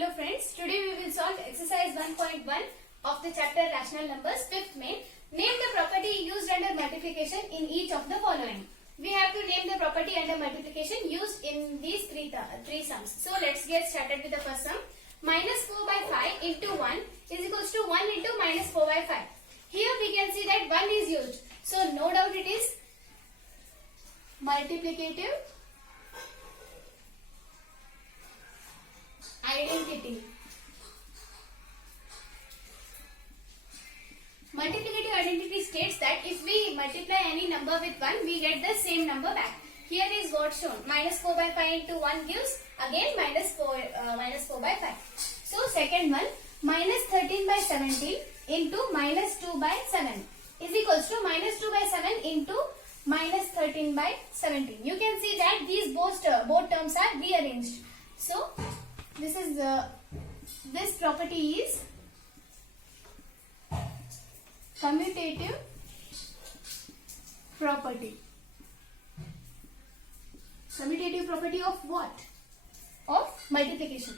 Hello friends, today we will solve exercise 1.1 of the chapter rational numbers, fifth main. Name the property used under multiplication in each of the following. We have to name the property under multiplication used in these three sums. So let's get started with the first sum. Minus 4 by 5 into 1 is equals to 1 into minus 4 by 5. Here we can see that 1 is used. So no doubt it is multiplicative identity. Multiplicative identity states that if we multiply any number with 1, we get the same number back. Here is what shown. Minus 4 by 5 into 1 gives again minus 4 by 5. So second one, minus 13 by 17 into minus 2 by 7 is equals to minus 2 by 7 into minus 13 by 17. You can see that these both terms are rearranged. So this property is commutative property. Commutative property of what? Of multiplication.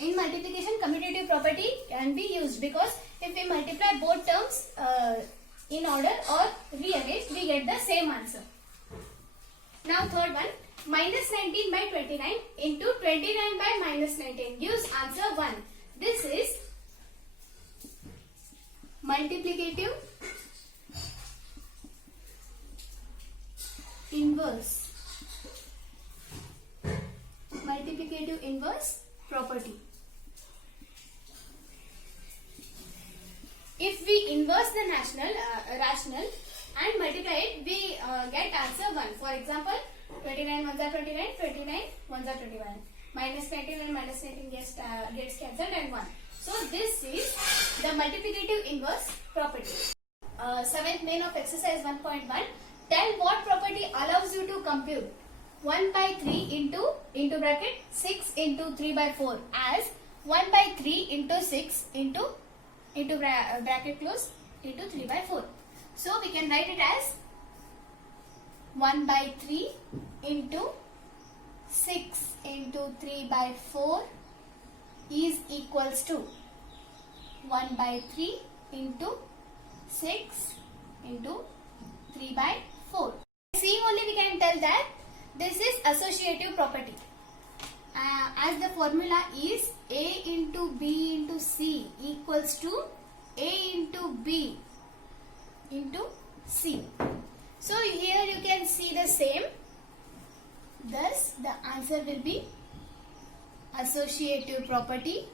In multiplication, commutative property can be used because if we multiply both terms in order or rearrange, we get the same answer. Now third one, minus 19 by 29 into 29 by minus 19 gives answer 1. This is multiplicative inverse. Multiplicative inverse property. If we inverse the rational and multiply it, we get answer 1. For example, 29 ones are 29, 29 ones are 21. Minus 19 and minus 19 gets cancelled and 1. So this is the multiplicative inverse property. Seventh main of exercise 1.1. Tell what property allows you to compute 1 by 3 into bracket 6 into 3 by 4 as 1 by 3 into 6 into bracket close into 3 by 4. So we can write it as 1 by 3 into 6 into 3 by 4 is equals to 1 by 3 into 6 into 3 by 4. See only we can tell that this is associative property. As the formula is A into B into C equals to A into B into C. So here you can see the same. Thus the answer will be associative property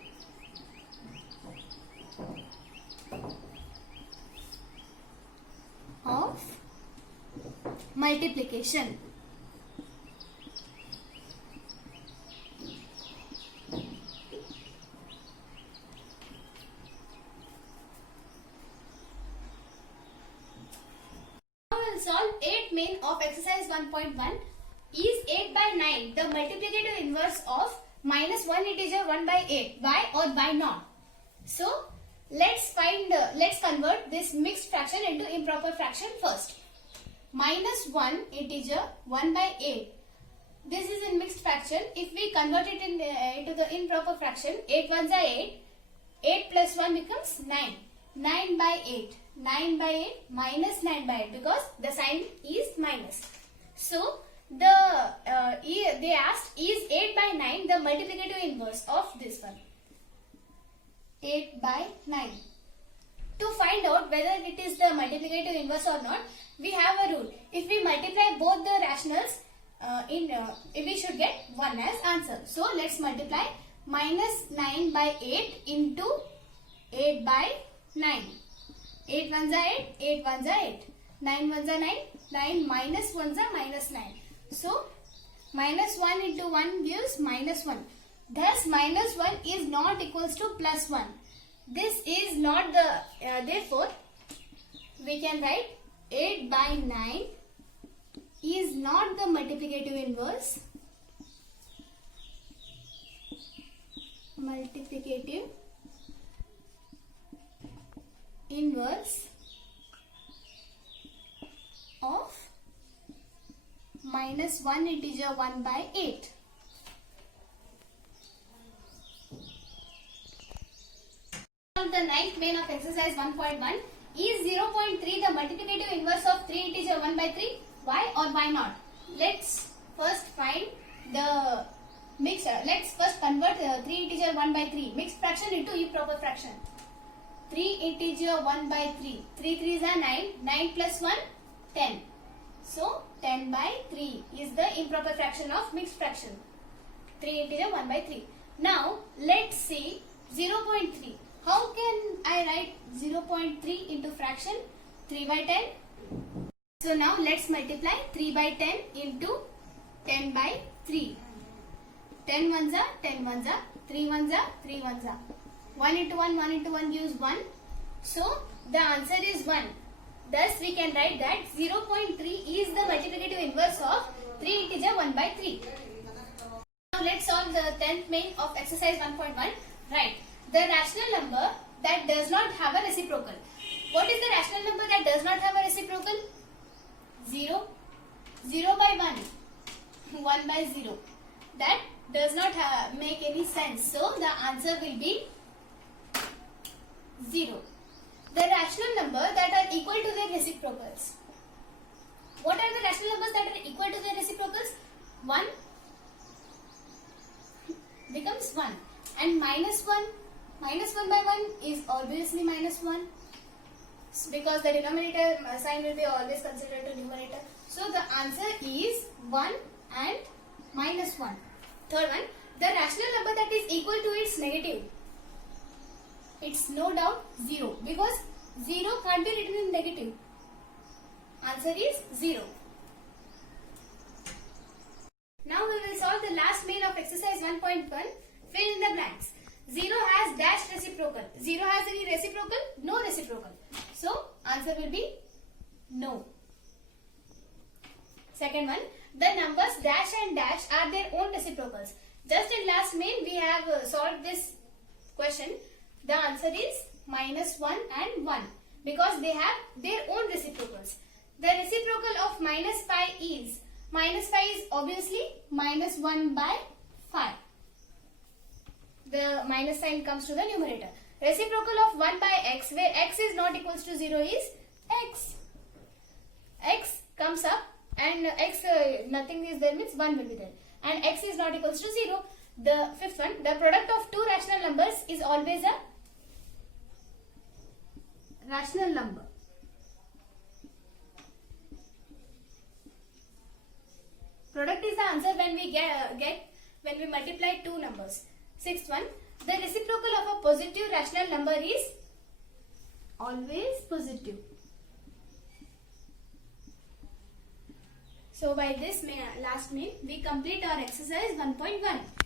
of multiplication. Solve 8 main of exercise 1.1. Is 8 by 9 the multiplicative inverse of minus 1 integer 1 by 8? Why or why not? So let's convert this mixed fraction into improper fraction first. Minus 1 integer 1 by 8. This is in mixed fraction. If we convert it into the improper fraction, 8 ones are 8. 8 plus 1 becomes 9. 9 by 8. 9 by 8 minus 9 by 8 because the sign is minus. So they asked, is 8 by 9 the multiplicative inverse of this one? 8 by 9. To find out whether it is the multiplicative inverse or not, we have a rule. If we multiply both the rationals, we should get 1 as answer. So let's multiply minus 9 by 8 into 8 by 9. 8 ones are 8, 8 ones are 8. 9 ones are 9, 9 minus 1s are minus 9. So minus 1 into 1 gives minus 1. Thus minus 1 is not equals to plus 1. This is not the, therefore we can write 8 by 9 is not the multiplicative inverse. Multiplicative inverse minus 1 integer 1 by 8. The ninth main of exercise 1.1. Is 0.3 the multiplicative inverse of 3 integer 1 by 3? Why or why not? Let's first find the mixture. Let's first convert 3 integer 1 by 3 mixed fraction into improper fraction. 3 integer 1 by 3. 3 3s are 9. 9 plus 1, 10. So 10 by 3 is the improper fraction of mixed fraction. 3 integer 1 by 3. Now let's see 0.3. How can I write 0.3 into fraction? 3 by 10. So now let's multiply 3 by 10 into 10 by 3. 10 ones are 10 ones are, 3 ones are 3 ones are. 1 into 1 gives 1. So the answer is 1. Thus we can write that 0.3 is the multiplicative inverse of 3 integer 1 by 3. Now let's solve the 10th main of exercise 1.1. Right. The rational number that does not have a reciprocal. What is the rational number that does not have a reciprocal? 0. 0 by 1. 1 by 0. That does not make any sense. So the answer will be 0. The rational number that are equal to their reciprocals. What are the rational numbers that are equal to their reciprocals? 1 becomes 1 and minus 1. Minus 1 by 1 is obviously minus 1 because the denominator sign will be always considered to numerator. So the answer is 1 and minus 1. Third one, the rational number that is equal to its negative. It's no doubt 0 because 0 can't be written in negative. Answer is 0. Now we will solve the last main of exercise 1.1. Fill in the blanks. 0 has dash reciprocal. 0 has any reciprocal? No reciprocal. So, answer will be no. Second one, the numbers dash and dash are their own reciprocals. Just in last main we have solved this question. The answer is minus 1 and 1 because they have their own reciprocals. The reciprocal of minus 5 is obviously minus 1 by 5. The minus sign comes to the numerator. Reciprocal of 1 by x, where x is not equals to 0, is x. X comes up and x nothing is there means 1 will be there. And x is not equals to 0. The fifth one, the product of two rational numbers is always a rational number. Product is the answer when we when we multiply two numbers. Sixth one, the reciprocal of a positive rational number is always positive. So by this last main, we complete our exercise 1.1.